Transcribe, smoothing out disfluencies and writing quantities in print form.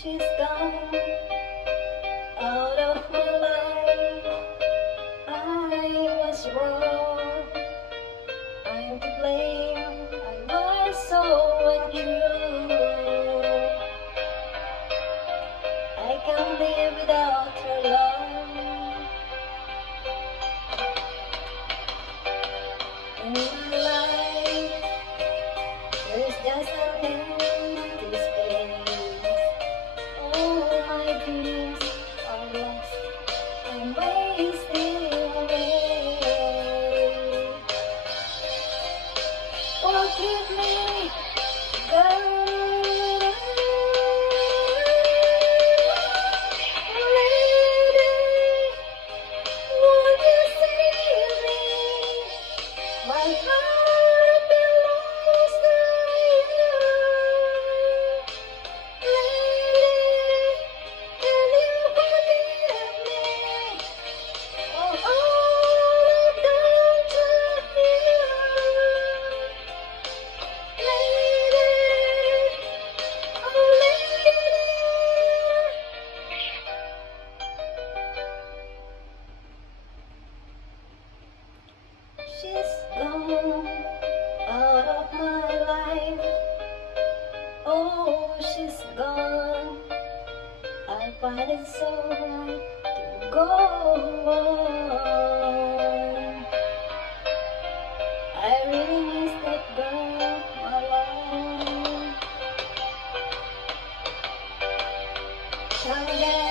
She's gone out of my life. I was wrong, I'm to blame. I was so untrue. I can't live without her love. In my life, there's just an empty space. All my dreams are lost and wasting away. Forgive me, girl. Lady, won't you save me? My heart belongs to you. Lady, can you forgive me for all I've done to you? Lady, oh lady. She's gone out of my life. Oh, she's gone. I find it so hard to go on. I really miss that girl, my love. Someday